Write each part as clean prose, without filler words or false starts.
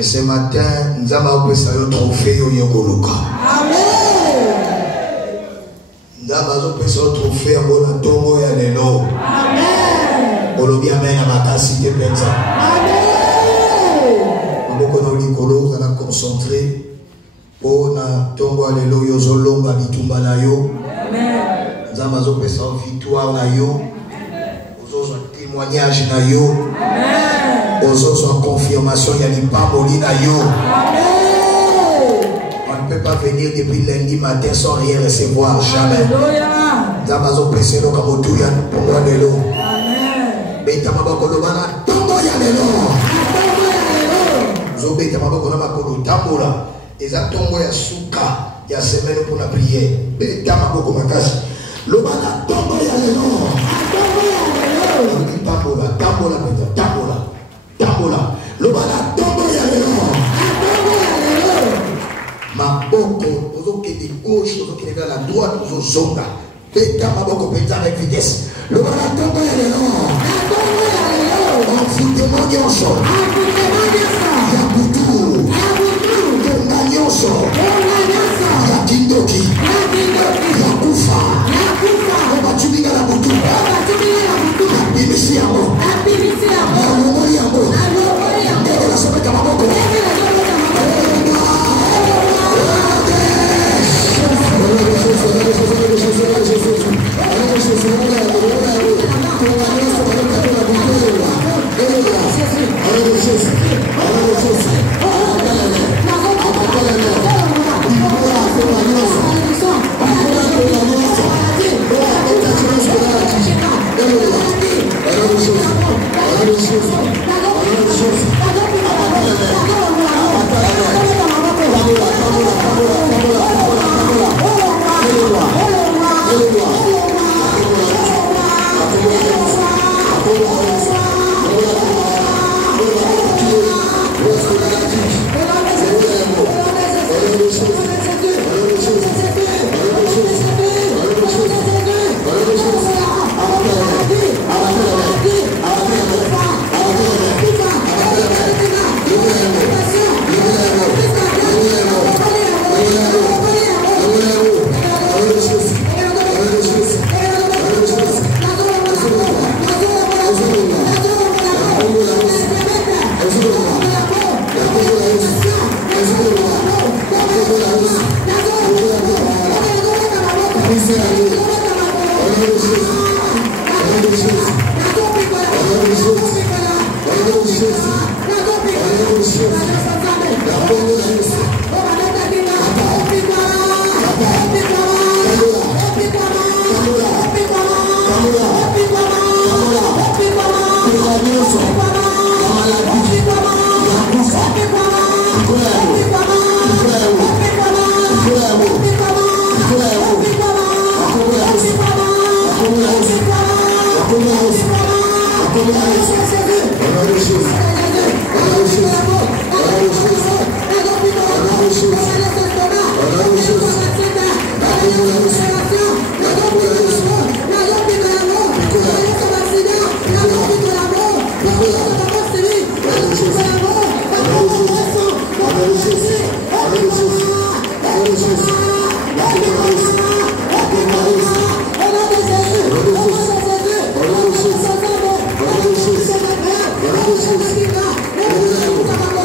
Et ce matin, nous avons un trophée au Yongoluka. Amen. Nous avons un trophée à Monatongo et à Lelo. Amen. Olobi amen à Makasi de Penza. Amen. Nous allons concentrer pour na Tongo à Lelo Yozolonga Bitumba na yo. Amen. Nous avons une victoire na yo. Nous avons un témoignage na yo. Amen. Aux confirmation, il y a des pamoli na yo. On ne peut pas venir depuis lundi matin sans rien recevoir, jamais. Zamazo pese no kamotu ya pongo de l'eau. Amen. Beta maboko lobana tongo ya lelo. Zo beta maboko na makolo tambola. Eza tongo ya suka ya semaine pour la prière. Beta maboko makasi. Lobana tongo ya lelo. Tongo ya lelo. Tambola, tambola beta, tambola. Tambola, le bala tombe ya lelo. Maboko, nous qui de gauche, nous qui vers la droite, nous zonga. Peta maboko peta avec vitesse. Le bala tombe ya lelo. On fout de nyonso. Ya butu. Tonga nyonso. Ya kindoki. Ya kufa. On va tuer la butu. Ya bimisi yango. Thank you.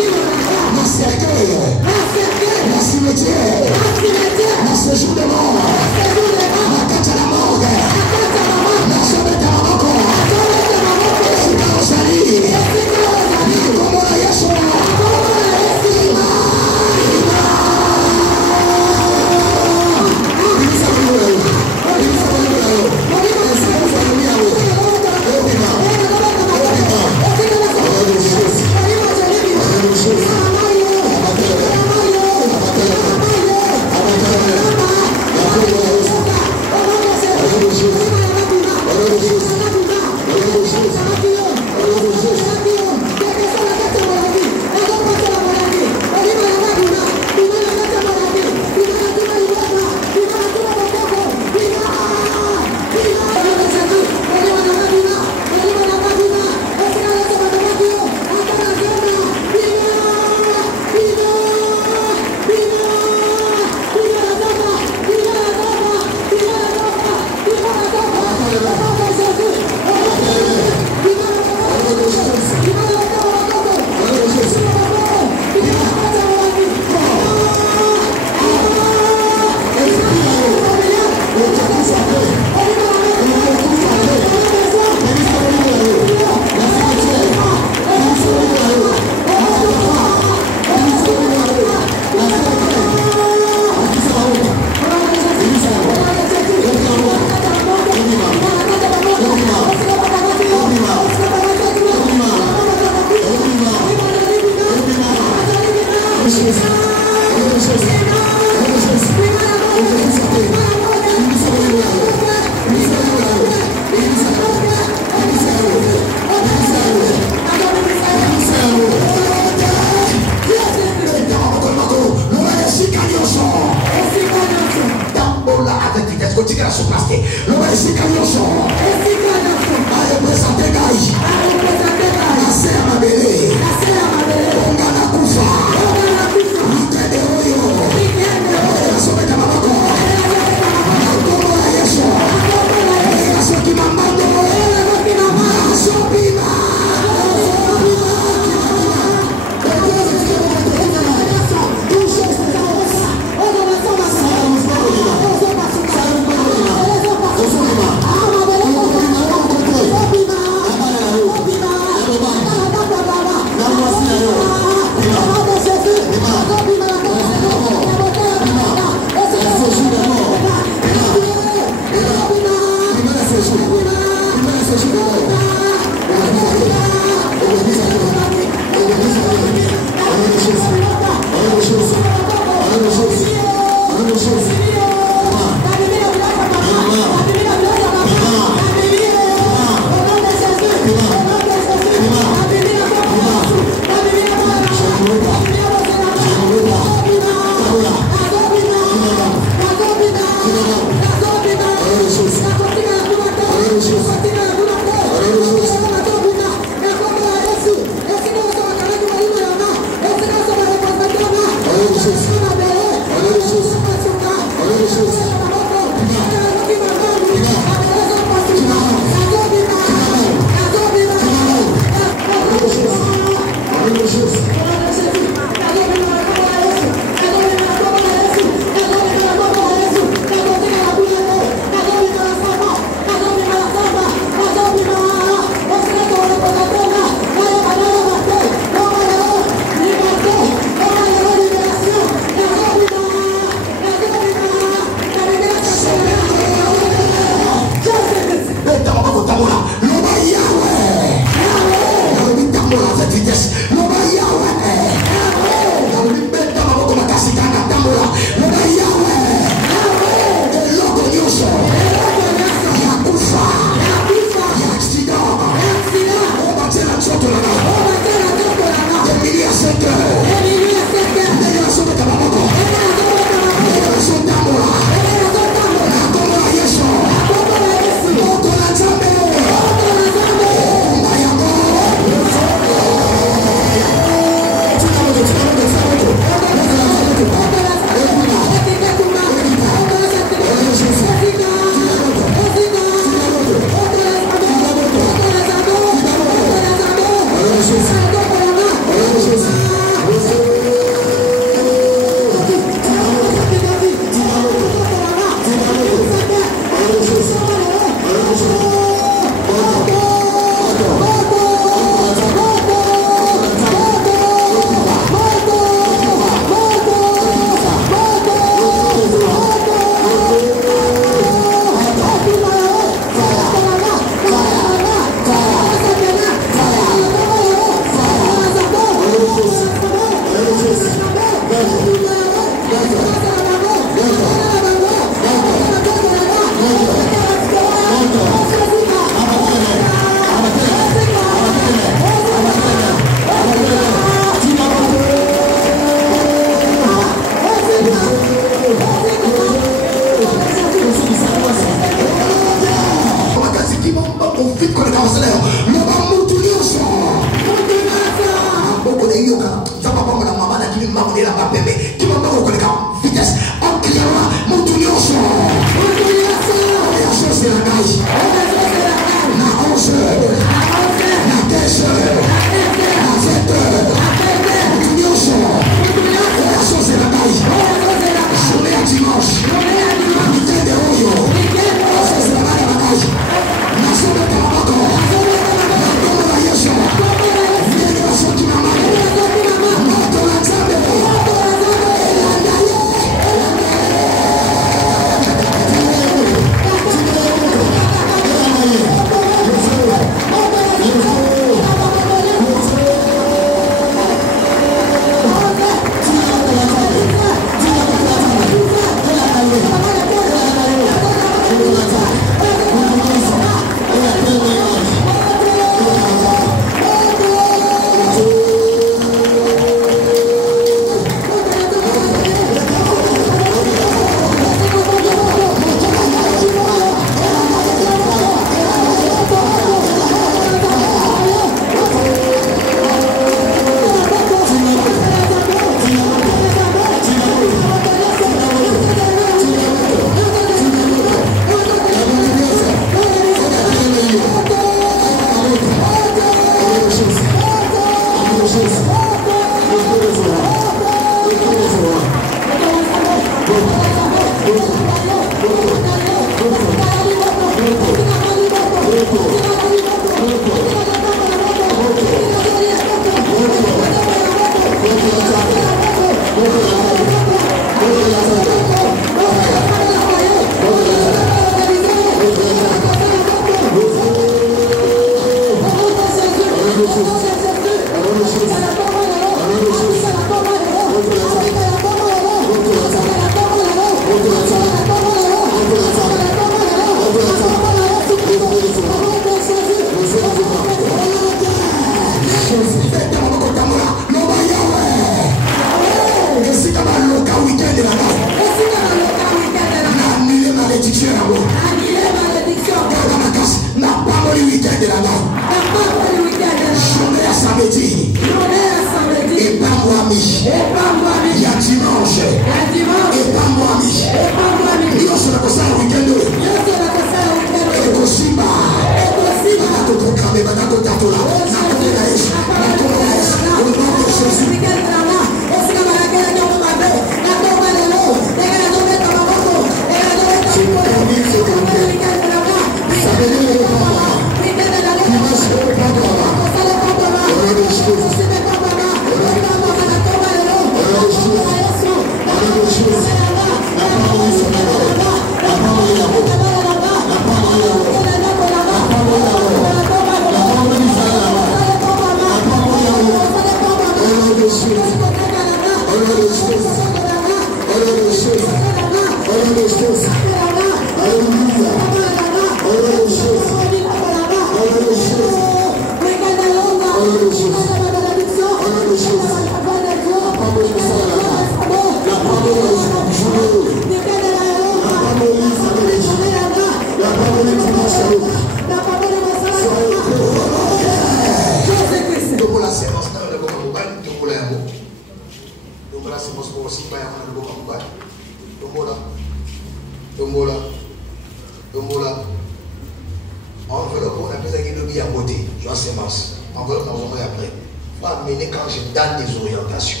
Enveloppe, on appelle ça qui est à côté. Joie sémence. Enveloppe, nous allons après. Il faut amener quand je donne des orientations.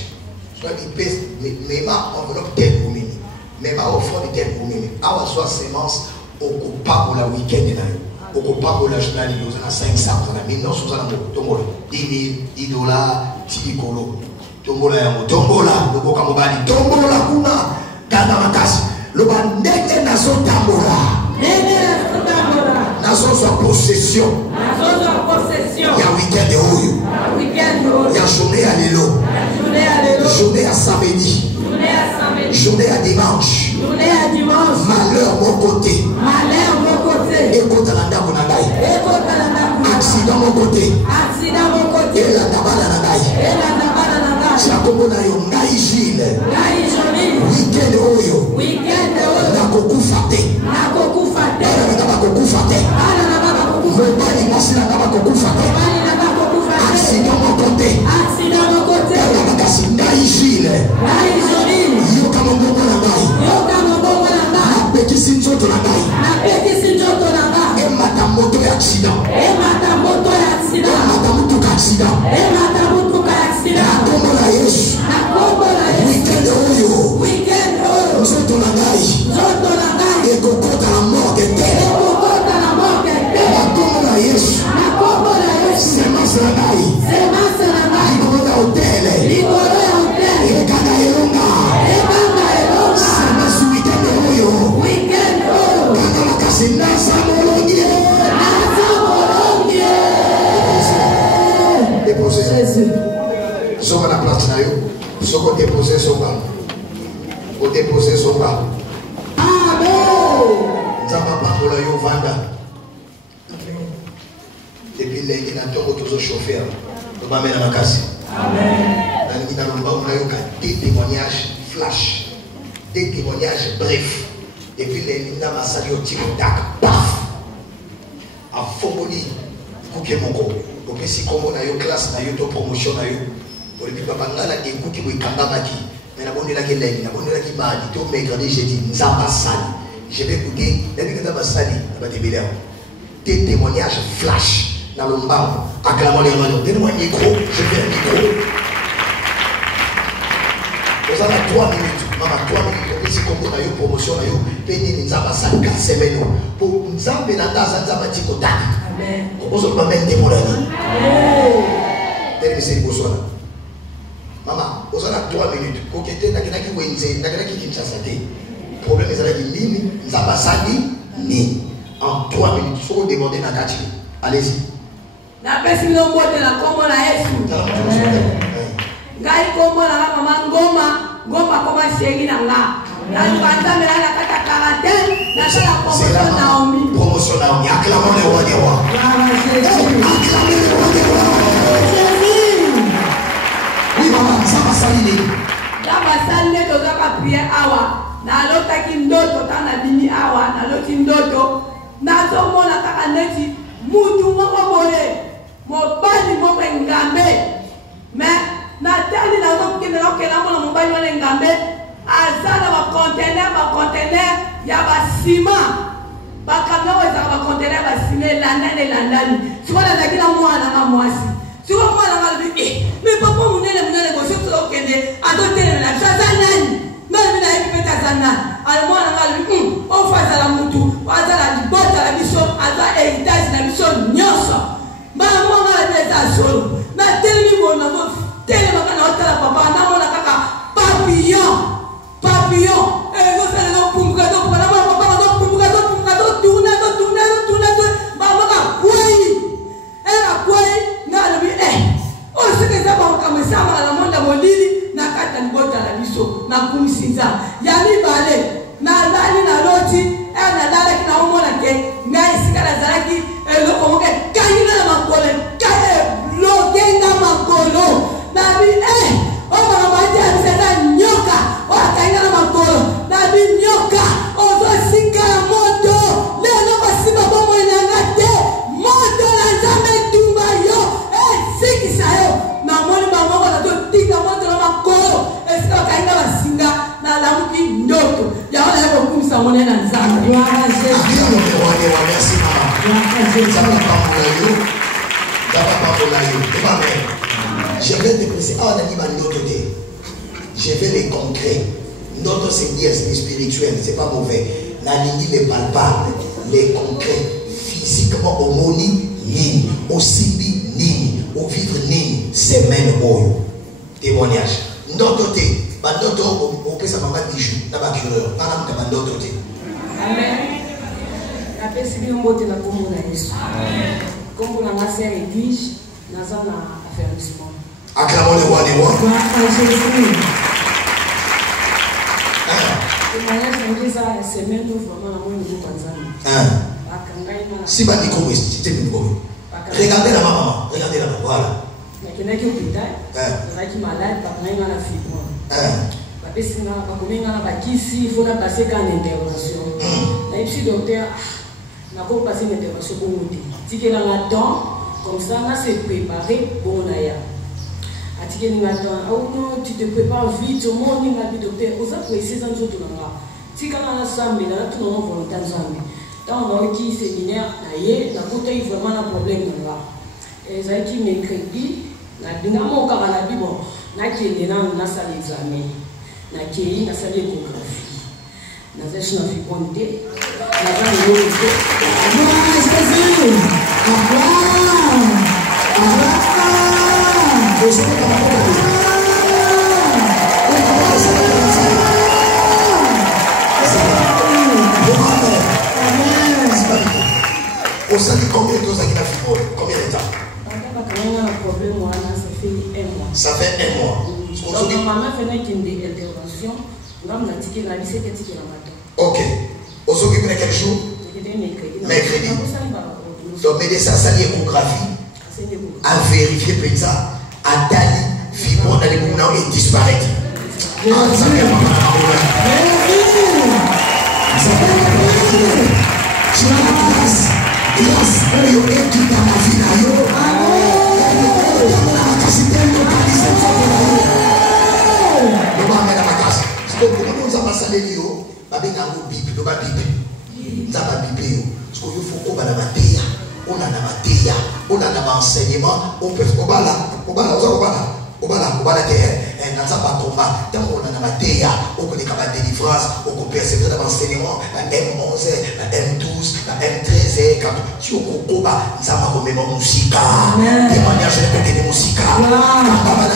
Soit il pèse, mais ma enveloppe telle pour mimi. Mais ma offre de telle pour mimi. Alors, soit sémence, au coupable pour la week-end. Au coupable pour la journée, il y a 500, il y a 1000, non, il y a 10 000, 10 dollars, 10 kolo. Tombola, tombola, le bokamobali, tombola, kuna, gana makasi. Le bandeke nazo tambola. Nazo sa possession. Il y a week-end de Oyo. Il y a journée à l'élo. Journée à samedi. Journée à dimanche. Malheur mon côté. Écoute la dame Nagaï. Accident mon côté. Et la dame Nagaï. Chakomona yo ngai Gilles. Weekend Oyo. Nakokufa te. Accident mon côté. Ngai Gilles. Yo kamongo na ngai. Napekisi nzoto na ngai. Emata moto ya accident. Emata mutuka accident. Nakombo na Yesu. Weekend Oyo. Nzoto na ngai. Ekokota na morgue te. Nakombo na Yesu. Semence na ngai. Likolo ya hotel. Ekanga elonga. Semence weekend Oyo. Kanga makasi nasa molongi. Déposez. Soka la place na yo. Soko déposer soka. Au déposer soka. Amen. Nzamba pakola yo vanda. Depuis lundi na tongo tozo chauffeur. To ba mena makasi. Amen. Dans ina lomba on a yo ka des témoignages flash. Des témoignages brefs. Depuis lundi na masali au tiko tak. Paf. A fongoli kuke moko. Opesi kombo na yo classe na yo to promotion na yo. Olipi papa ngala ekuki bo ikangamaki. Mais la bonne la qui lève, la bonne la qui m'a dit, tout mercredi, j'ai dit, Nzamba Sali. Je vais écouter, la vie que Nzamba Sali, la bataille de des témoignages flash dans le bas. Acclamons les mains. Donnez-moi un micro, je fais un micro. Vous avez 3 minutes. Maman, 3 minutes. Si on a eu promotion, on a eu payé Nzamba Sali 4 semaines. Pour Nzamba Nanda, Nzamba Tiko Tak. Amen. On peut pas mettre des mots là. Amen. Donnez-moi ces mots là. Maman, vous avez 3 minutes. Pour que tu aies un Wenze, le problème est que Nini, Nzamba Sali, ni. En 3 minutes, il faut demander la carte. Allez-y. La personne qui a la commande à Yesu. Gai kombo na mama ngoma koma shegi na nga. Na lubanda mela na kata quarantaine, na sala promotion Naomi. Promotion Naomi. Acclamons le roi des rois. Acclamons le roi des rois. Oui maman, ça va salir. Ça va salir to ka prier awa. Na lota kindoto tana bini awa, na loti ndoto. Na zo mona taka neti mutu moko boye. Mobali moko ngambe. Mais Nathalie n'a pas pu nous faire la montagne de Ngambe. Azana va conteneur, il y a un ciment. Ba camion va conteneur va ciment landani. Tu vois la gina moi na moi si. Tu vois moi na vie. Mais papa mon nele négocier tout au Kenya. Adopter la Tanzanie. Même na équipe Tanzanie. Alors moi na vie. On fait la mutu. Azana di bota la mission, azana héritage la mission nyoso. Maman na la solo. Na tellement bon na tele makana otala papa na mona kaka papillon et vous allez donc pumbuka donc na mona papa donc pumbuka donc tourner mama ka kwai era kwai na lobi on se que ça va comme ça la monde molili na kata ngota la biso na kumsinza ya mibale na ndani na loti na ndani na omona ke ngai sika na zalaki eloko moke kanyina na makolo kae logenga makolo na bi o mama mati amsena nyoka o kanyina na makolo na bi nyoka o zo sika moto lelo basima bomo nyanga te moto na nzambe tumba yo siki sayo na moni bango na to tika moto na makolo esika kanyina basinga na lamuki ndoto ya wala yako kumsa mone na nzambe je vais te presser. Je vais les concrets. Notre c'est bien spirituel, c'est pas mauvais. La ligne les palpables, les concrets, physiquement au moni, ni, au simbi, ni, au vivre, ni, c'est même au témoignage. Notre thé, notre on peut sa maman bijou, n'a pas cureur, pas la notre thé. Amen. La paix c'est bien mot de la commune à Yesu. Comme on a ma sœur Edwige, nous avons affairissement. Acclamons le roi des rois. Si pas dit comment c'est regardez la maman, regardez la maman, voilà. Comme ça, on s'est préparé pour Naya. Tu te prépares vite, au monde, il m'a dit, docteur, vous avez précisé un jour de la si quand on a ça, mais là, tout le monde volontaire. Dans on a eu séminaire, on a vraiment un problème là. Et ça a été mercredi, on a dit, on a qui est dans la salle d'examen, on a qui est dans la salle d'échographie, on a fait une fibronité, on a fait une on s'est dit combien de temps à fibrose? Combien de temps? Ça fait un mois. Donc, maman fait une intervention. Ok. On s'occupe de quel jour? Mercredi. Donc, médecin, ça l'échographie. À vérifier ça. À Dali, fibrose dans les mouvements et disparaître. On peut on connaît la délivrance, on peut persévérer dans l'enseignement, la M11, la M12, la M13, tu as combat, nous avons même musique, témoignage de musique, quand on a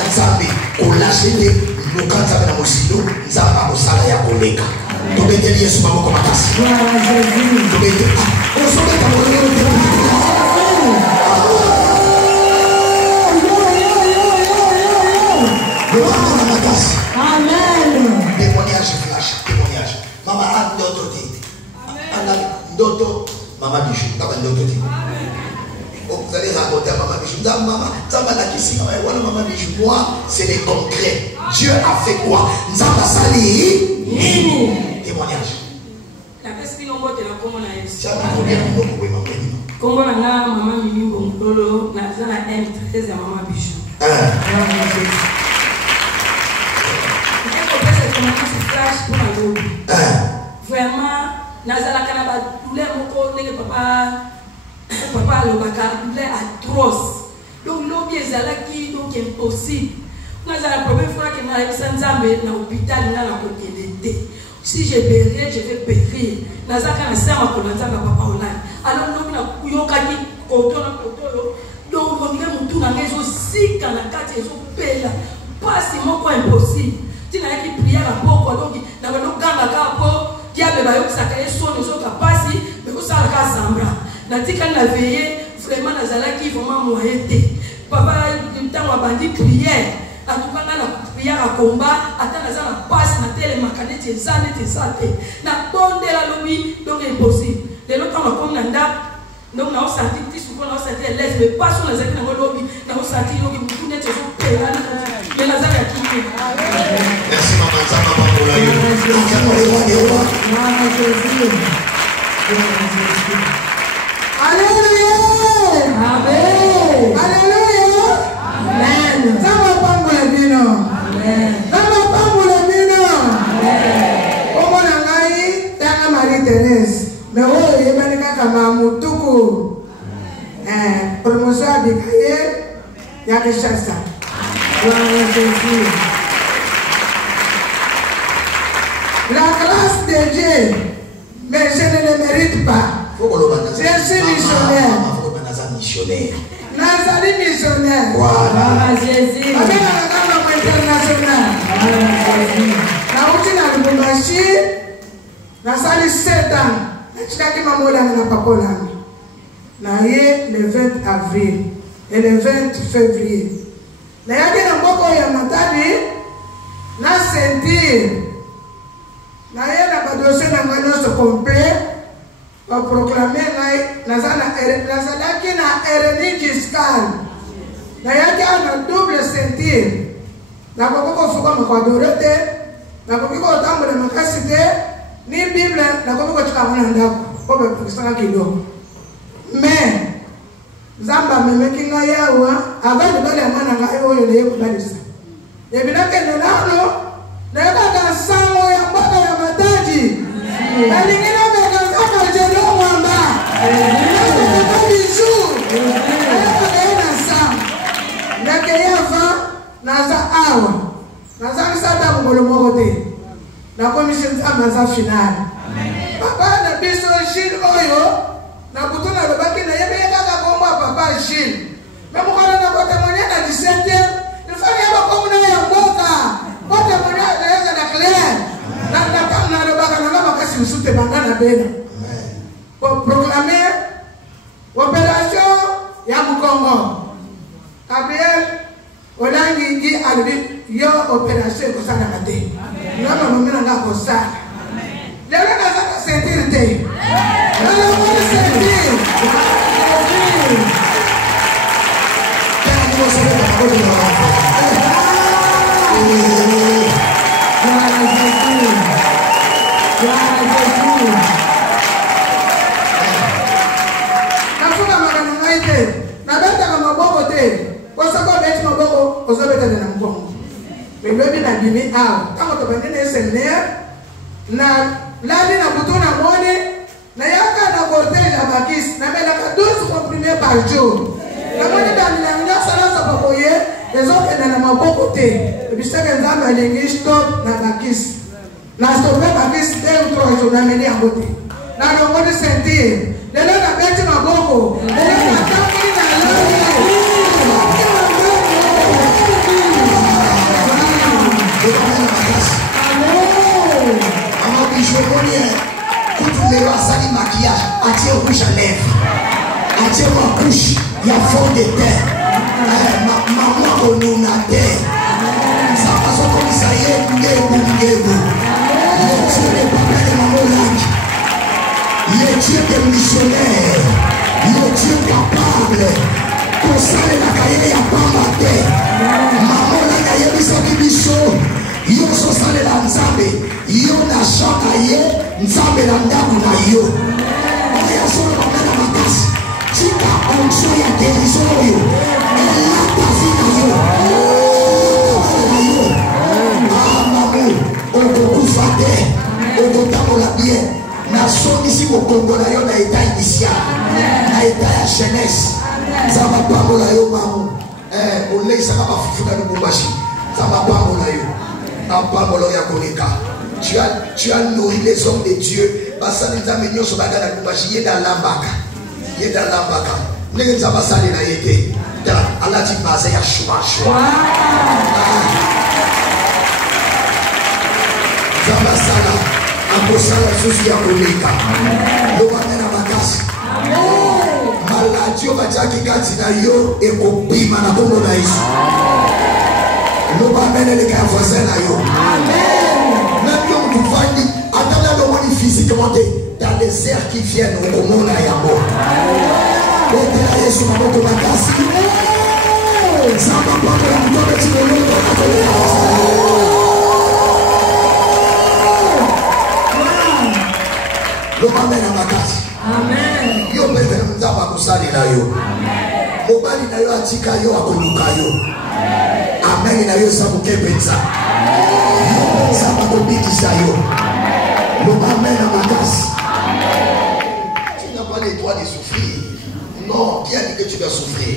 Nzambe, on l'a gêné, nous quand on a la musique, nous avons ça ya collègue. Tu peux te dire sur ma comme casse. Tu peux te on se met Amen. Témoignage flash, témoignage. Maman a d'autres dit. D'autres, maman bijou, t'as d'autres dit. Vous allez raconter à maman bijou. Maman, maman bijou. Moi, c'est les concrets. Dieu a fait quoi? Nzamba sali. Témoignage. La personne au mot de la commune à Yesu. Comment on a maman Mimi Bongolo, la M13 à maman bijou. Vraiment, Nazala Kanaba, douleur, papa, le douleur atroce. Donc, l'objet est donc impossible. La première fois que je suis allé à l'hôpital, je suis si je péris, je vais périr. Nazala Kanaba, papa, alors, nous avons donc, on a tout dans les aussi quand la carte est payée. Pas si mon point impossible. Tu n'as qu'à prier à beaucoup, donc, dans le gamba capo, diable, ça caille son, les autres passent, mais vous savez, ça sembla. N'a-t-il qu'à la veiller, vraiment, Nazala qui vraiment moyen. Papa, il temps, on a bandit prière. En tout cas, on a prière à combat, attends la passe, na télé makane tezane tezate, na bonde la lobby, donc impossible. Les autres on comme nanda, donc na osati ti souvent na osati l'aise, mais pas sur les actes na lobby, na osati donc tout net sont payés, mais la zara qui. Merci maman, ça maman pour la Alléluia. Amen. Alléluia. Amen. Ça va pas me bien. Amen. Ça va pas me bien. Amen. Comment on a eu ta Marie-Thérèse, mais oh, il y a bien kama mutuku. Promotion à Bikaye, il y a des choses ça. La grâce de Dieu, mais je ne le mérite pas. Je suis missionnaire. Nazali missionnaire. Voilà. Jésus. Avec la gamme internationale. Na Lubumbashi, nazali 7 ans. Nakitaki mamola na pakola. Naye le 20 avril et le 20 février. Na yaki na mboko ya matadi na sentir. Naye na badossier na ngano se complet. Pour proclamer nazalaki na hernie discale. Nayaki na double ceinture. Nakoki kofuka makwadore te, nakoki kotambola makasi te, ni Bible nakoki kotika mwana ndako po bapekisaka kidogo. Mais Nzambe amemeki ngai awa avant libala ya mwana ngai oyo naye kobalisa. Ebinakende nano nayekaka nsango ya mboka ya matadi. Nalingi nabeka Nzambe ajelo mwamba. Nabeka bizu. Nayekaka ye na nsango. Ndakeye avant naza awa. Naza lisata mongolo moko te. Nakomisi Nzambe aza finale. Papa na biso Gilles oyo na butu na lobaki na yebe kaka kombo papa Gilles. Mais mokolo na kote monya na 17e. Il faut yeba kombo na ya mboka. Kote monya na na clair. Na lobaka na bakasi msute bangana bena. Pour proclamer opération ya Mukongo. Gabriel Olangi gi albi yo opération ko sana kate. Ngama mamina ngako sana. Lelo na sana sentir te. Lelo na sentir. Nafuka magana ngai te. Nabeta kama maboko te. Kwa sababu beti maboko ozobeta na mkongo. Bebebi na bimi awa. Kama tobandene senea na ladi na buto na mone na yaka na cortège à Bakis na melaka 12 comprimés par jour. Na mone dans la nyasala sa papoye les autres na maboko te. Ebisaka Nzambe alingi stop na Bakis. Na stop Bakis 2 ou 3 jours na meni a bote. Na longo de sentir. Lelo na beti maboko. Lelo na taki na lori. Je connais tout le sali maquillage, attire rouge à lèvres, attire ma couche, il y a fond de terre, maman on nous a terre, ça passe comme ça y est, le Dieu de papa de maman langue, le Dieu des missionnaires, le Dieu capable, pour ça la cahier y a pas ma terre, maman langue y a mis ça qui bichot. Yo so sale la Nzambe, yo na shaka ye, Nzambe na ndaku na yo. Oya solo kwa mena makasi, chika onso ya guérison yo, elata zina yo, mamu, okokufa te, okotamola bien, na somisi kokongola yo na état initial, na état ya jeunesse, Nzamba pambola yo mamu, olei saka bafufuka Lubumbashi, Nzamba pambola yo. Tu as nourri les hommes de Dieu. Parce que nous avons mis sur la Lubumbashi, il est dans l'ambaka. Il est dans l'ambaka. Nous avons passé dans l'été. Allah dit basé à choix. Zabasala, Akosala, Susi Akoleka. Lobana Bakasi. Maladie au Bajaki Katina Yo et Kopima na Kongo na Isu. L'homme amène les gars voisins là. Amen. Même quand vous voyez, attendez le monde physiquement dans les airs qui viennent au monde là. Et là, Jésus m'a montré ma casse. Ça m'a pas de la vie de Dieu. L'homme amène à ma casse. Amen. Yo me fait nous avoir kusali na yo. Amen. Mobali na yo atika yo akoluka yo. Amen na yo sabuke penza. Amen. Sabuke bikisa yo. L'homme amène à ma casse. Tu n'as pas les droits de souffrir. Non, qui a dit que tu dois souffrir?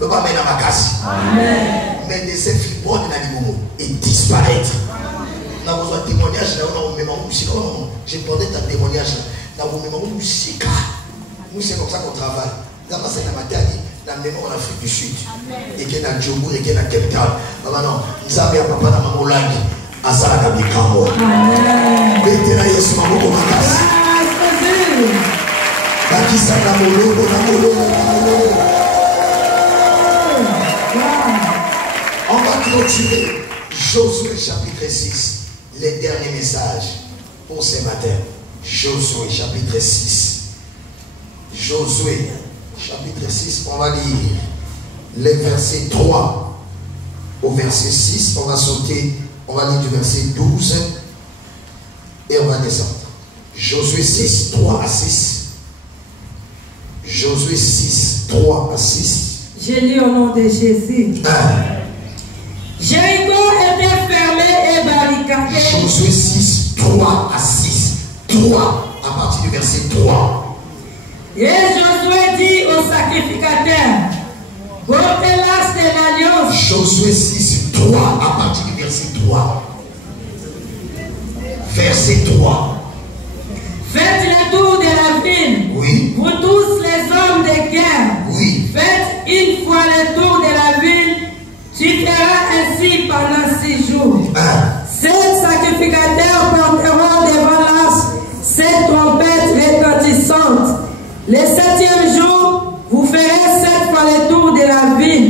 L'homme amène à ma casse. Amen. Mais de ces fibromes dans les moments et disparaître. On a besoin de témoignage là, on a même un musique. J'ai demandé ta témoignage là. Dans vos mémoires, nous c'est comme ça qu'on travaille. Dans ma scène, dans la mémoire en Afrique du Sud, et qui est dans Djogo, et qui est dans Cape Town. Maintenant, nous avons un papa dans ma langue, à Sarah Bikamo. Bété là, Yesu, ma moko makas. Bakisa na molo, na molo. On va clôturer Josué chapitre 6, les derniers messages pour ce matin. Josué chapitre 6. Josué chapitre 6, on va lire les versets 3 au verset 6. On va sauter, on va lire du verset 12 et on va descendre. Josué 6, 3 à 6. Josué 6, 3 à 6. Je lis au nom de Jésus. Jéricho était fermé et barricadé. Josué 6, 3 à 6. 3 à partir du verset 3. Et Josué dit au sacrificateur, portez l'arche de l'alliance. Josué 6, 3 à partir du verset 3. Verset 3. Faites le tour de la ville. Oui. Vous tous les hommes de guerre. Oui. Faites une fois le tour de la ville. Tu feras ainsi pendant 6 jours. 7 sacrificateurs porteront devant l'arche 7 trompettes retentissantes. Le 7e jour, vous ferez 7 fois le tour de la ville.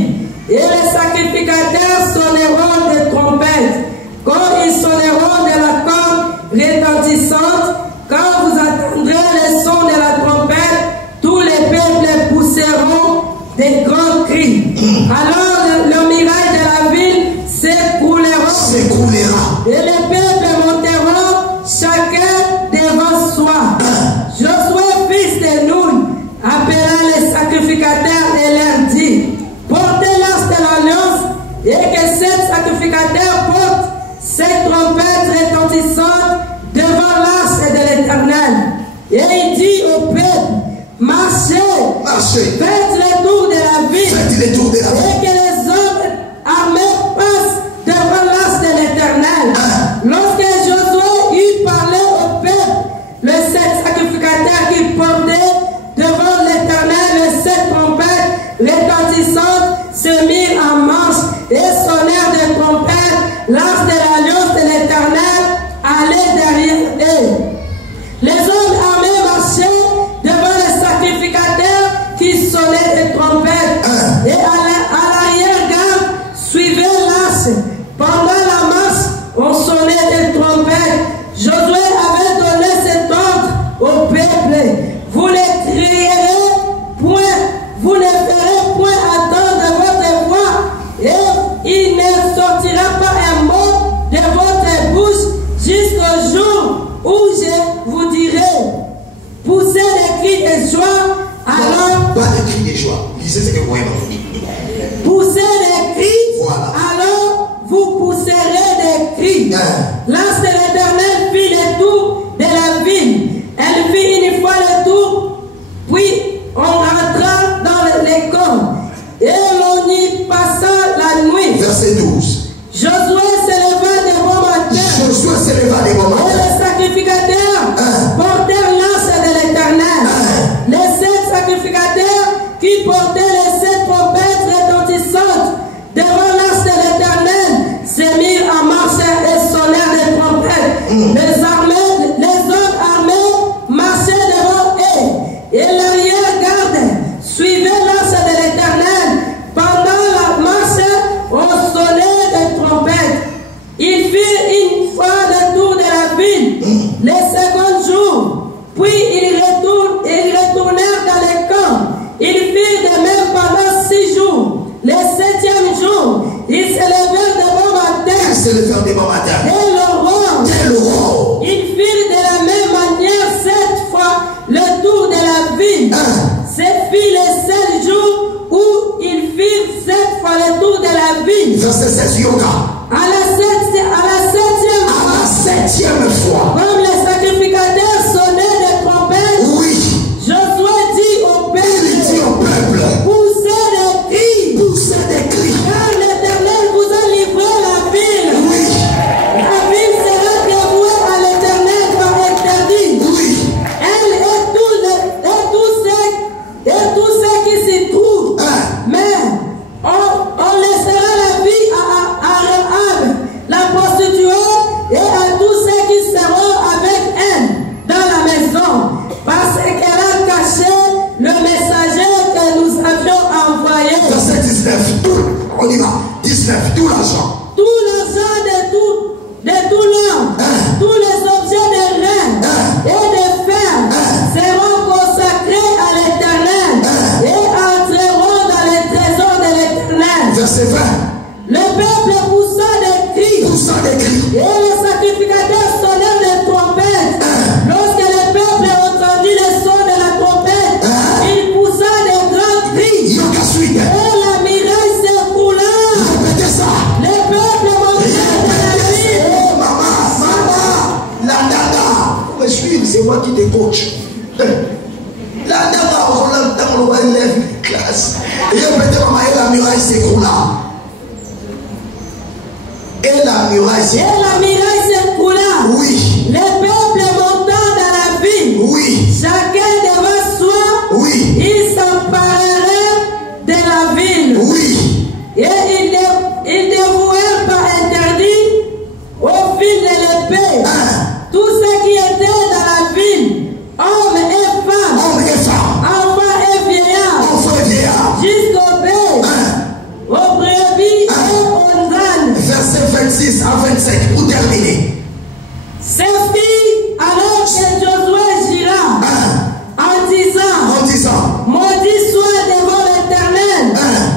Et les sacrificateurs sonneront des trompettes. Quand ils sonneront de la corde retentissante, quand vous entendrez le son de la trompette, tous les peuples pousseront des grands cris. Alors le miracle de la ville s'écoulera. Et les peuples monteront chacun devant soi. Josué, fils de Nun, appela les sacrificateurs et leur dit, portez l'arche de l'alliance et que 7 sacrificateurs portent 7 trompettes retentissantes devant l'arche de l'Éternel. Et il dit au peuple, marchez, faites le tour de la ville, et que les hommes armés passent devant l'arche de l'Éternel. Lorsque Josué eut parlé au peuple, les 7 sacrificateurs qui portaient devant l'Éternel les 7 trompettes retentissantes se mirent en marche et sonnèrent des trompettes. L'arche de l'alliance de l'Éternel allait derrière eux. Les hommes armés marchaient devant les sacrificateurs qui sonnaient des trompettes et à l'arrière-garde suivaient l'arche. Pendant la marche, on sonnait des trompettes. Josué avait donné cet ordre au peuple. Vous ne crierez point, vous ne ferez point attendre votre voix et il ne sortira pas un mot de votre bouche jusqu'au jour où je vous dirai, poussez les cris de joie, alors... Pas de cris de joie, lisez ce que vous voyez. Poussez les cris, voilà. Alors vous pousserez des cris. L'arche de l'Éternel fit le tour de la ville. Elle fit une fois le tour, puis on rentra dans les camps et l'on y passa la nuit. Verset 12. Josué s'éleva des bons matins. Et les sacrificateurs portèrent l'arche de l'Éternel. Les 7 sacrificateurs qui portaient les 7 trompettes retentissantes devant l'arche de l'Éternel se mirent en marche et sonnèrent des trompettes. Les hommes armés marchaient devant eux et l'arrière-garde suivait l'arche de l'Éternel. Pendant la marche, on sonnait des trompettes. qui seront avec elle dans la maison, parce qu'elle a caché le messager que nous avions envoyé. Verset 19, on y va. 19, tout l'argent. Tout l'argent de tout l'homme, tous les objets de reins et de fer seront consacrés à l'Éternel et entreront dans les trésors de l'Éternel. Verset 20. Le peuple poussa des cris. Et les sacrificateurs sonnèrent des trompettes. Lorsque le peuple entendit le son de la trompette, il poussa des grands cris. Et la muraille s'écroula. Répétez ça. Le peuple montait de la ville. Oh, maman, la dada. Pour me suivre, c'est moi qui te coach. La dada, on l'entend, on va élève classe. Et répétez, maman, et la muraille s'écroula. Et la muraille s'écroula. Oui. Le peuple montant dans la ville. Oui. Chacun devant soi. Oui. Il s'emparerait de la ville. Oui. Et ils dévouèrent par interdit au fil de l'épée tous ceux qui étaient dans la ville, hommes et femmes, enfants et vieillards, jusqu'aux bœufs, aux brebis et aux ânes. Verset 26 à 25, pour terminer. Ces filles, alors que Josué gira, en disant, maudit soit devant l'Éternel,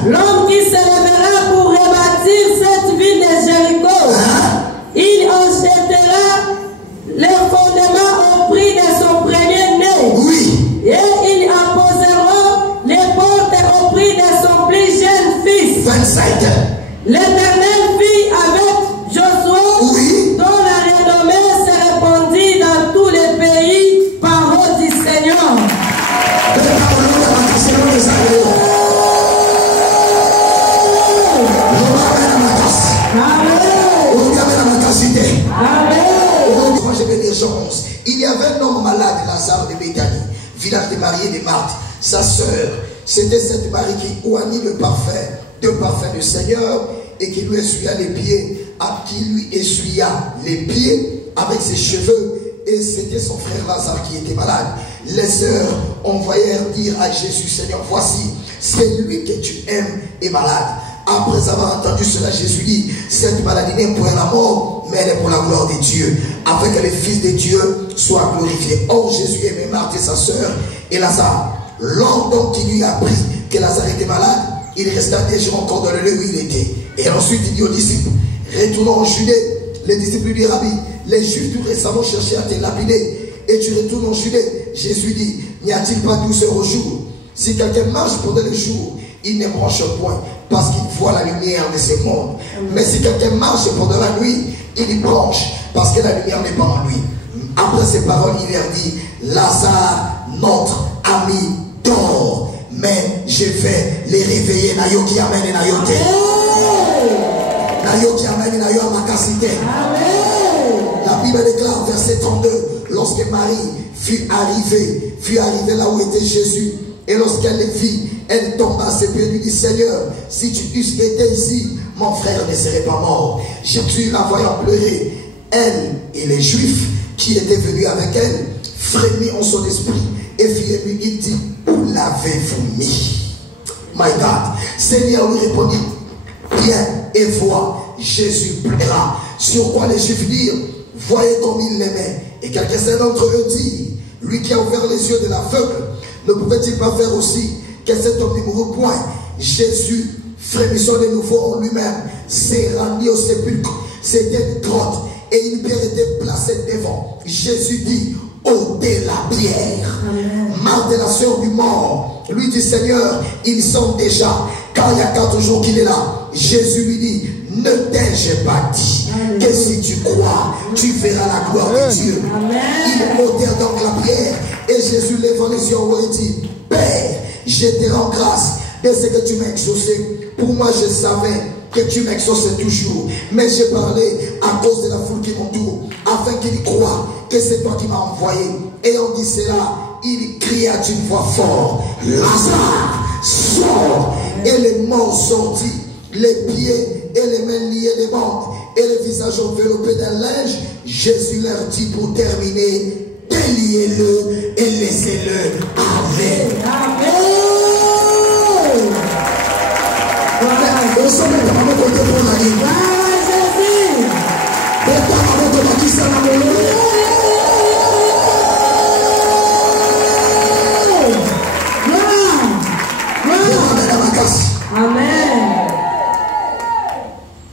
l'homme qui se lèvera pour rebâtir cette ville de Jéricho. Il enchâtera les fondements au prix de son premier-né. Oui. Et ils apposeront les portes au prix de son plus jeune fils. 25. L'Éternel fit avec Josué, dont la renommée se répandit dans tous les pays, parole du Seigneur. Moi je vais dire Jean 11. Il y avait un homme malade, Lazare de Béthanie, village de Marie et de Marthe, sa sœur. C'était cette Marie qui oignit le parfum du Seigneur et qui lui essuya les pieds, avec ses cheveux. Et c'était son frère Lazare qui était malade. Les sœurs envoyèrent dire à Jésus, Seigneur, voici, celui que tu aimes est malade. Après avoir entendu cela, Jésus dit, cette maladie n'est pour la mort, mais elle est pour la gloire de Dieu, afin que le Fils de Dieu soit glorifié. Or, Jésus aimait Marthe et sa sœur et Lazare. Longtemps qu'il lui apprit que Lazare était malade, il resta des jours encore dans le lieu où il était. Et ensuite, il dit aux disciples, retournons en Judée. Les disciples lui dirent, Rabbi, les Juifs tout récemment cherchaient à te lapider, et tu retournes en Judée. Jésus dit, n'y a-t-il pas 12 heures au jour? Si quelqu'un marche pendant le jour, il ne branche point, parce qu'il voit la lumière de ce monde. Mais si quelqu'un marche pendant la nuit, il y branche, parce que la lumière n'est pas en lui. Après ces paroles, il leur dit, Lazare, notre ami, dort, mais je vais les réveiller. Nayo qui amène et nayo te. Nayo qui amène et nayo amakasite. La Bible déclare, verset 32, lorsque Marie fut arrivée là où était Jésus, et lorsqu'elle le vit, elle tomba à ses pieds et lui dit, Seigneur, si tu eusses été ici, mon frère ne serait pas mort. Jésus, la voyant pleurer, elle et les Juifs qui étaient venus avec elle, frémit en son esprit et fit ému. Il dit, où l'avez-vous mis? My God. Seigneur lui répondit, viens et vois, Jésus pleura. Sur quoi les Juifs dirent, voyez comme il l'aimait. Et quelques-uns d'entre eux dirent, lui qui a ouvert les yeux de l'aveugle, ne pouvait-il pas faire aussi que cet homme ne mourut point? Jésus, frémissant de nouveau en lui-même, s'est rendu au sépulcre. C'était une grotte et une pierre était placée devant. Jésus dit, ôtez la pierre. Marthe, la sœur du mort, lui dit, Seigneur, ils sont déjà, car il y a 4 jours qu'il est là. Jésus lui dit, ne t'ai-je pas dit que si tu crois, tu verras la gloire de Dieu. Ils ôtèrent donc la pierre et Jésus levant les yeux en haut et dit, Père, je te rends grâce de ce que tu m'as exaucé. Pour moi, je savais que tu m'exauces toujours, mais j'ai parlé à cause de la foule qui m'entoure, afin qu'ils croient que c'est toi qui m'as envoyé. Et on dit cela, il cria d'une voix forte, Lazare, sors. Et les morts sortis, les pieds et les mains liés des bandes, et le visage enveloppé d'un linge, Jésus leur dit pour terminer, déliez-le et laissez-le avec. Amen.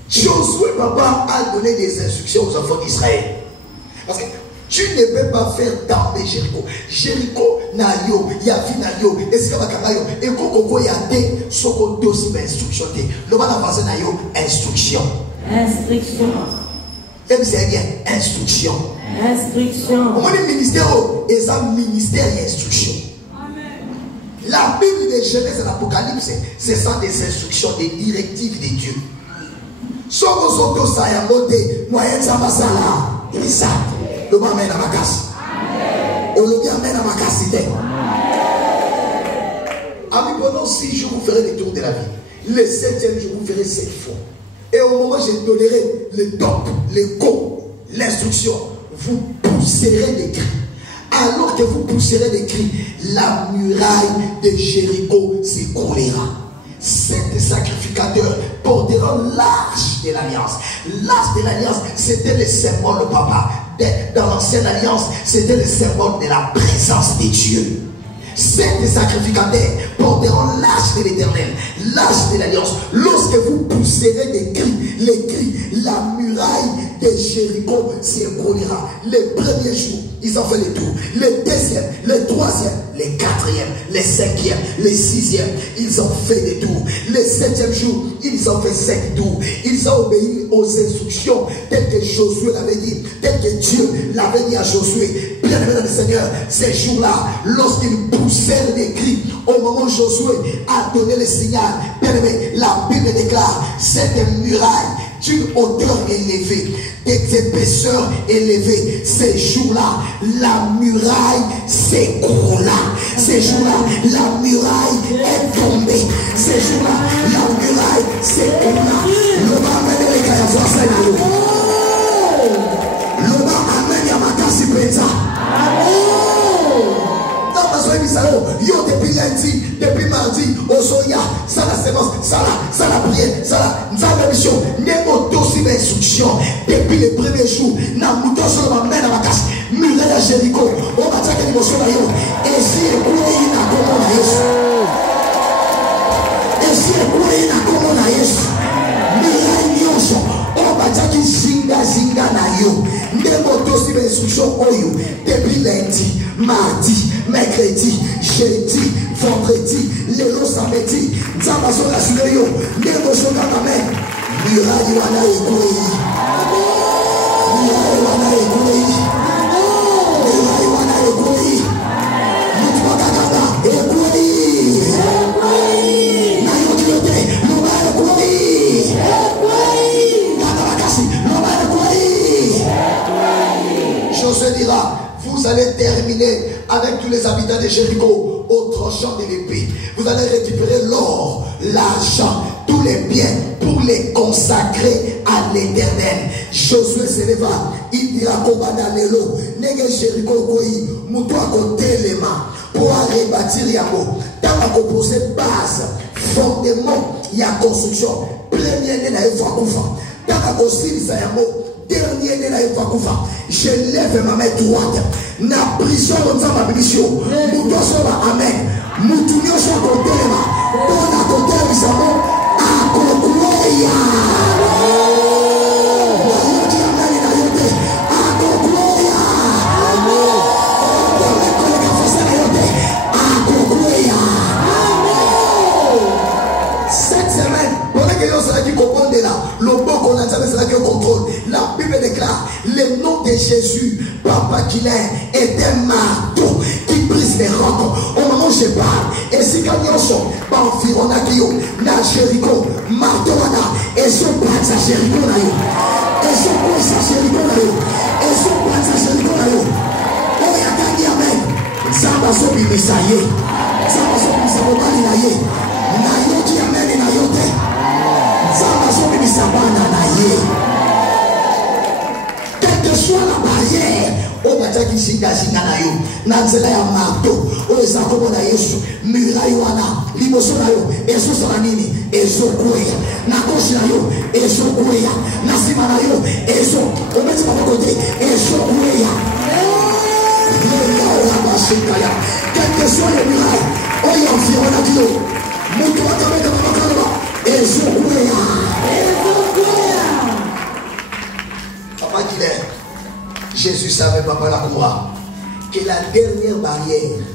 Josué, papa, a donné des instructions aux enfants d'Israël. Parce que tu ne peux pas faire tomber Jéricho. Jéricho na yo, yafi na yo, escavacanga yo, et koko ya te, soko dosi ba instruction te. Le va avancer na yo, instruction. Instruction. Et c'est bien, instruction. Instruction. Comment le ministère, et ça, ministère et instruction. La Bible de Genèse et l'Apocalypse, ce sont des instructions, des directives de Dieu. Soko soto sa ya mote, moyen sa masala, il est ça. Le m'a amène à ma casse. On le amène à ma casse. Amis, pendant 6 jours, vous ferez le tour de la vie. Le 7e jour, vous ferez 7 fois. Et au moment où je donnerai le top, le go, l'instruction, vous pousserez des cris. Alors que vous pousserez des cris, la muraille de Jéricho s'écroulera. 7 sacrificateurs porteront l'arche de l'alliance. L'arche de l'alliance, c'était le symbole, papa. Dans l'ancienne alliance, c'était le symbole de la présence de Dieu. 7 sacrificateurs porteront l'arche de l'Éternel, l'arche de l'alliance. Lorsque vous pousserez des cris, les cris, la muraille de Jéricho s'écroulera. Le premier jour, ils ont fait le tour. Le deuxième, le troisième, le quatrième, le cinquième, le sixième, ils ont fait des tours. Le 7e jour, ils ont fait 5 tours. Ils ont obéi aux instructions telles que Josué l'avait dit, telles que Dieu l'avait dit à Josué. Bien aimé dans le Seigneur, ces jours-là, lorsqu'ils poussèrent les cris, au moment où Josué a donné le signal, bien aimé, la Bible déclare, cette muraille d'une hauteur élevée, des épaisseurs élevées. Ces jours-là, la muraille s'écroula. Ces jours-là, la muraille est tombée. Ces jours-là, la muraille s'écroula. L'homme amène les gars à voir ça. L'homme amène à ma casse pensa. Yo depuis lundi, depuis mardi, au soya, ça la sémence, ça la prière, ça la mission, n'importe aussi d'instruction. Depuis le premier jour, n'a mouton sur ma main dans ma casse, muraille à Jéricho, on va dire que l'émotion là yo, et si écoulé na comment na yesu, et si écoulé na comment na yesu, muraille nyonso, on va dire que zinga na yo, n'importe aussi d'instruction oyo, depuis lundi, mardi, mercredi, jeudi, vendredi, lelo samedi, nzamba so la sule yo, nebo so kaka men, muraille wana ekoyi, muraille wana ekoyi, muraille wana ekoyi, mutu wakakaba ekoyi, na yo kilote, loba ekoyi, kaka bakasi, loba ekoyi. Josué dira, vous allez terminer avec tous les habitants de Jéricho au tranchant de l'épée. Vous allez récupérer l'or, l'argent, tous les biens pour les consacrer à l'Éternel. Josué se leva, il dira Kobana Lelo, Nege Jéricho Koyi, Moutoua Kotelema, pour rebâtir Yamo. Dans la composée base, fondement, il y a construction. Premier né na Evakufa. Dans la construction, dernier né na Evakufa. Je lève ma main droite. Na prison dans ma mission. Moutoua Soba, Amen. Moutounio Soba Kotelema. On a Kotelema Samo. A Kokueya. La Bible déclare le nom de Jésus, Papa Guilain, est un marteau qui brise les rocs. Au moment où je parle, et si quelqu'un sont environ na Jéricho, marteau et son passe à Jéricho, et son passe à Jéricho, et son passe à Jéricho. Oh, il y a gagné, amen. Ça va se bibisayer, ça va se bibisayer, na yo qui amène na yote, ça va se bibisayer, na ye. bataki zingazinga na yo na nzela ya marto oyo eza kombo na Yesu mirai wana liboso na yo ezosala nini ezokweya na gauche na yo ezokweya na nsima na yo ometi maboko te ezokweya Shikaya. Quel que soit le miracle, on y environ la kilo. Moutou akamé de Mamakaloba. Ezokweya. Papa qui est, Jésus savait, papa la croix, que la dernière barrière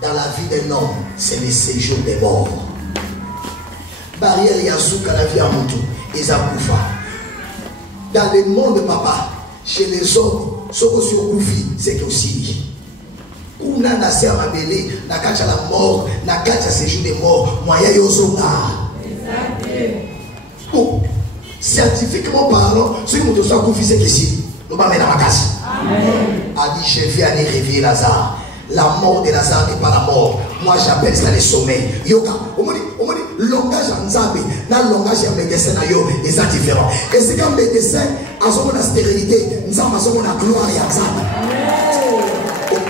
dans la vie d'un homme, c'est le séjour des morts. Barrière Yasuka la vie à Moutou, Ezakoufa. Dans le monde, papa, chez les hommes, ce que sur Koufi, c'est aussi. Kuna na se amabele na kacha la mort na kacha séjour des morts moyen yozonga. Bon, scientifiquement parlant, ce que nous sommes confiés c'est que si nous va mettre la makasi. A dit je viens aller réveiller Lazare. La mort de Lazare n'est pas la mort. Moi j'appelle ça le sommeil. Yoka, on me dit langage en Nzambe, na langage en médecin na yo, et ça différent. Et c'est comme médecin à son la stérilité, Nzambe à son la gloire et Nzambe.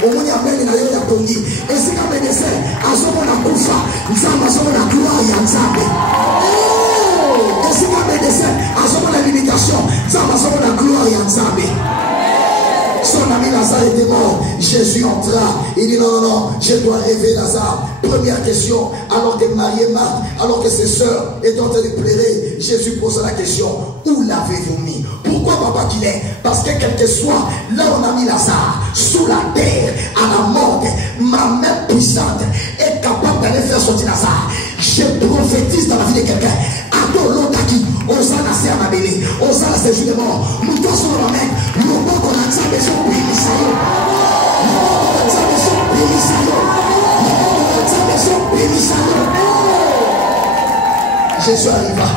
Omoni ameni na yo ya kongi esika médecin azomona kufa nzambe azomona gloire ya nzambe esika médecin azomona limitation nzambe azomona gloire ya nzambe. Son ami Lazare était mort. Jésus entra. Il dit non, non, non, je dois réveiller Lazare. Première question, alors que Marie et Marthe, alors que ses sœurs étaient en train de pleurer, Jésus posa la question, où l'avez-vous mis? Pourquoi papa qu'il est? Parce que quel que soit là on a mis Lazare, sous la terre, à la mort, ma main puissante est capable d'aller faire sortir Lazare. Je prophétise dans la vie de quelqu'un. Adolotaki, Osana se amabele, Osana se joue de mort. Nous tous sommes la main. Nous avons qu'on a ça, mais on peut y sailler. Nous avons ça, mais on peut y sailler. Nous avons ça, mais on peut y sailler. Jésus arriva.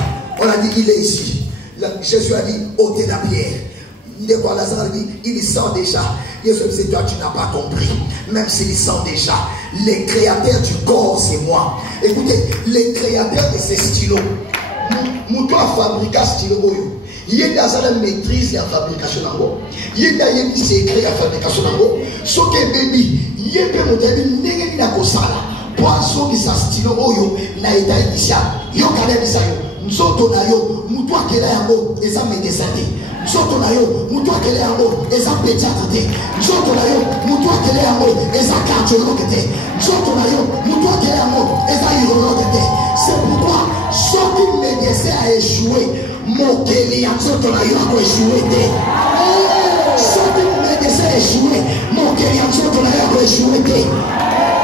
On a dit, il est ici. Jésus a dit, ôtez la pierre. De quoi Lazare dit, il sent déjà. Jésus dit, toi tu n'as pas compris. Même s'il sent déjà. Les créateurs du corps, c'est moi. Écoutez, les créateurs de ces stylos. Moutou a fabriqué stylo. Il y a dans la maîtrise la fabrication. Il y a dans la secret la fabrication. Ce que baby, il y a peu de n'est pas comme ça. Poisson qui sa stylo oyo na état initial. Yo kale bisayo. Nsoto na yo, moutou a kele yango, eza médecin te. Nsoto na yo, moutou a kele yango, eza pédiatre te. Nsoto na yo, moutou a kele yango, eza cardiologue te. Nsoto na yo, moutou a kele yango, eza urologue te. C'est pourquoi ce qui médecin a échoué, mon kele nsoto na yo a échoué te. Ce qui médecin a échoué, mon kele nsoto na yo a échoué te.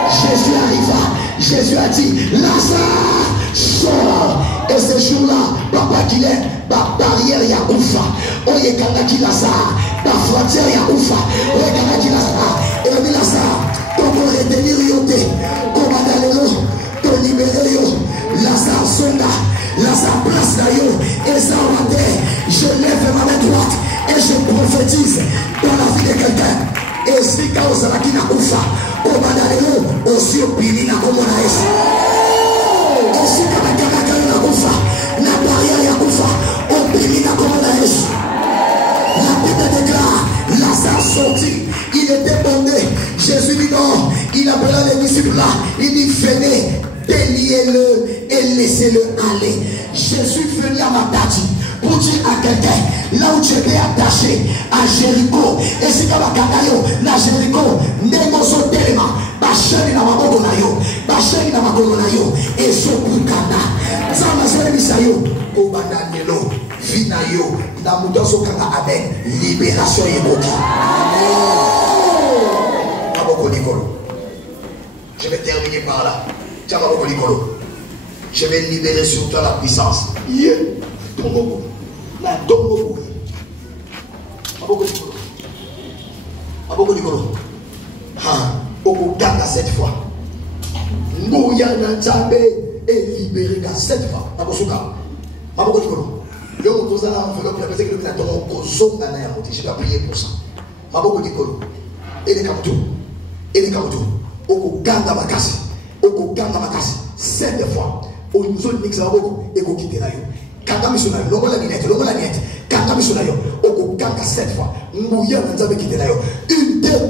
Jésus arriva, Jésus a dit, Lazare, sors. Et ce jour-là, papa qu'il est, ma barrière Yakoufa, oye Kanaki Lazare, ma frontière Yakoufa, oye Kanaki Lazare, et la Lazare, donc on retenir yoté, comme Adalelo, ton libéré yo, Lazare sonda, Lazare place la yo, et ça on je lève ma main droite, et je prophétise dans la vie de quelqu'un. Et si Kaos a la Kinakufa, comme Adalelo, aussi au Pilina, comme on a essayé. Et si la barrière Yakoufa, on bénit la commande. La Bible déclare, Lazare sortit, il était bondé. Jésus dit non, il appela les disciples là, il dit venez, déliez-le et laissez-le aller. Jésus venait à Matati pour dire à quelqu'un, là où tu étais attaché à Jéricho, et si tu as na Jéricho, négocio tellement, bachani na maboko na yo, bachani na makolo na yo, et sokukana. Zama misayo, obananelo, vinayo, na mudoso kanga avec libération évoquée. Maboko Nicolo. Je vais terminer par là. Tiens, Maboko Nicolo. Je vais libérer sur toi la puissance. Yeah. Tombogo. La tombogo. Maboko Nicolo. Maboko Nicolo. Ah, Okuganga cette fois. Ngouya na Nzambe. Et libéré qu'à 7 fois. Je dois prier pour ça. Et les Kamuto. Et les Kamuto. Oko Ganga Makasi. Oko Ganga Makasi. 7 fois. Au nous nixa beaucoup. Et ko quitter la yo. Kanga missionaire. Longo la minette. Longo la minette. Kanga missionaire. Oko Ganga 7 fois. Ngouya Nzambe quitter la yo. Une, deux,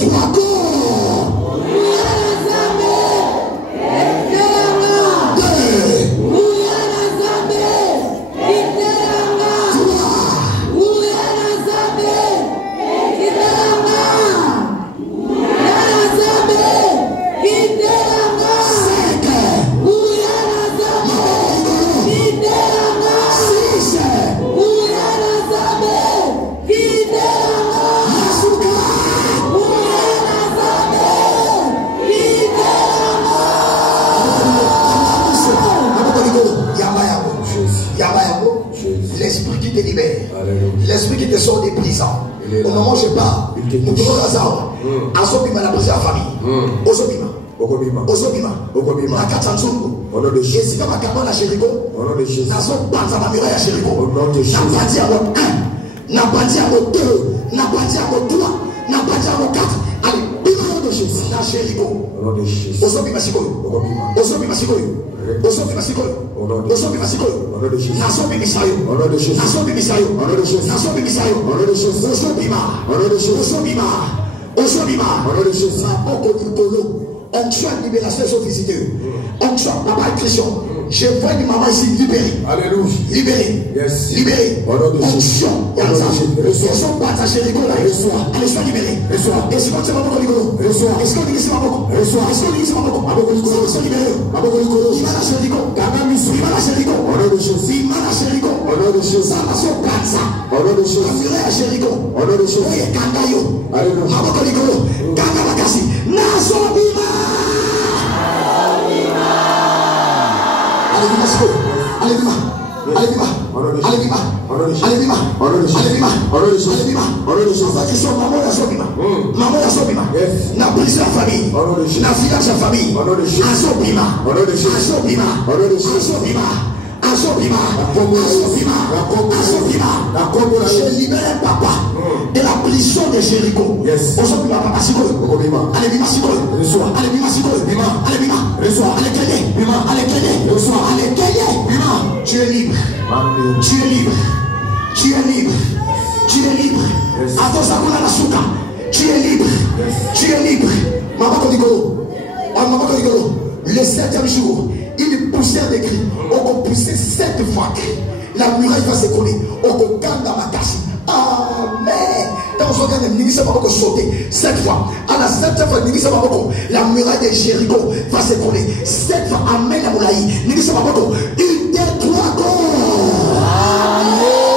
Muto Kazawa. Azobima na président famille. Ozobima. Ozobima. Na Katsanzungu. Au nom de Jésus. Et si comme Akabon à Jéricho. Au nom de Jésus. Nazo Banza ma muraille à Jéricho. Au nom de Jésus. Na bâti à mon 1. Na bâti à mon 2. Na bâti à mon 3. Na bâti à mon 4. Allez, bima au nom de Jésus. Na Jéricho. Au nom de Jésus. Ozobima Sikoyo. Ozobima Sikoyo. Ozobima Sikoyo. Ozobima Sikoyo. Au nom de Jésus. Nazo Bimisayo. Au nom de Jésus. Nazo Bimisayo. Au nom de Jésus. Nazo Bimisayo. Au nom de Jésus. Ozobima. Au nom de Jésus. Ozobima. Ozobima. Au nom de Jésus. Maboko Nikolo. Onction libération sont visiteurs. Onction, papa Christian. Je vois une maman ici libérée. Alléluia. Libérée. Yes. Libérée. Au nom de Jésus. Onction. Au nom de Jésus. Ils sont partagés les là. Allez, sois libérés. Est-ce qu'on dit Maboko Nikolo? Est-ce qu'on dit ici Maboko? Est-ce qu'on dit ici Maboko? Maboko Nikolo. Ils sont libérés. Maboko Nikolo. Imana Jéricho. Imana Jéricho. Au nom de Jésus. Imana Jéricho. Au nom de Jésus. Ça va se passer. Au nom de Jésus. Amulé à Jéricho. Au nom de Jésus. Oye Kangayo. Alléluia. Maboko Nikolo. Kanga Bakasi. Nazobima. Na brise la famille, na village la famille, azobima, je libère papa de la prison de Jéricho. Ozobima papa Sikoyo. Allez bima Sikoyo. Allez bima Sikoyo. Allez bima. Allez Kenya. Allez Kenya. Allez Kenya. Tu es libre. Tu es libre. Tu es libre. Tu es libre. Atosakuna Nasuka. Tu es libre. Tu es libre. Maboko Nikolo. Maboko Nikolo. Le 7e jour, il poussait des cris. On poussait 7 fois. La muraille va s'écrouler. On kanda makasi. Amen. Dans son cas, Ningisa va sauter 7 fois. À la 7e fois, Ningisa va la muraille de Jéricho va s'écrouler. 7 fois, Amen. La muraille. Ningisa va une des 3 corps. Amen.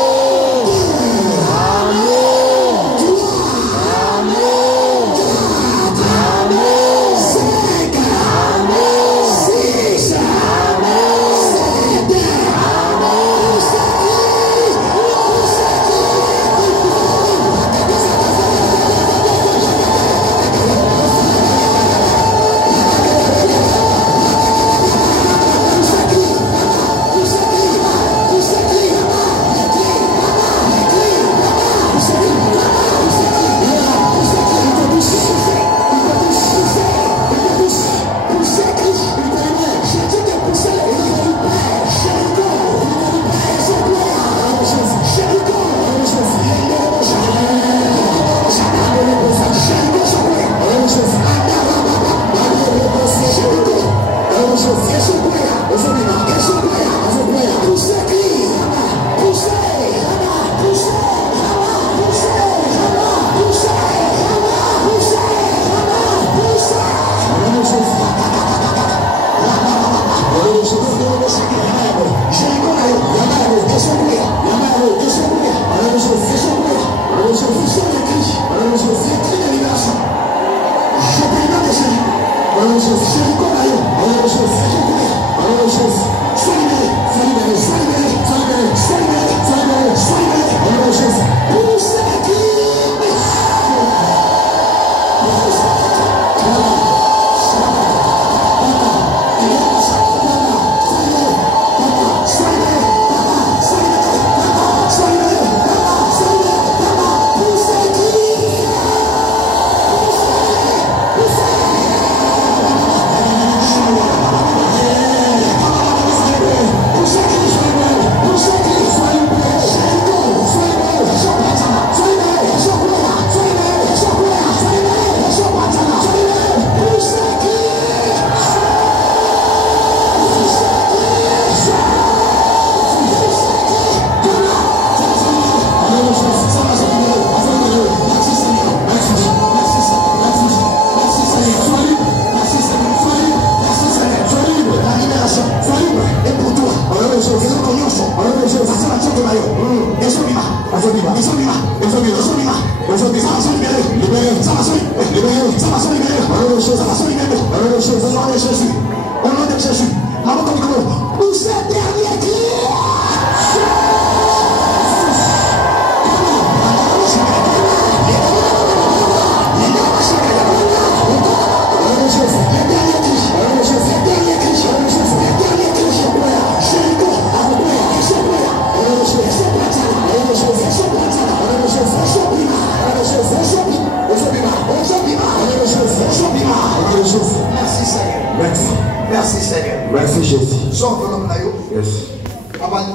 Sans enveloppe là, Yes.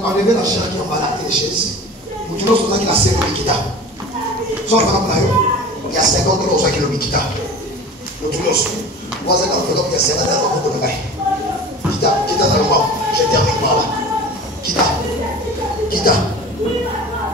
enlever la chair qui est en bas et les chaises. Vous dites que la scène de Mikita. Sans enveloppe là, il y a 50 € qui est le Mikita. Vous dites que vous avez l'enveloppe, il y a 50 € pour le gars. Kita dans le mort. Je termine par là. Kita.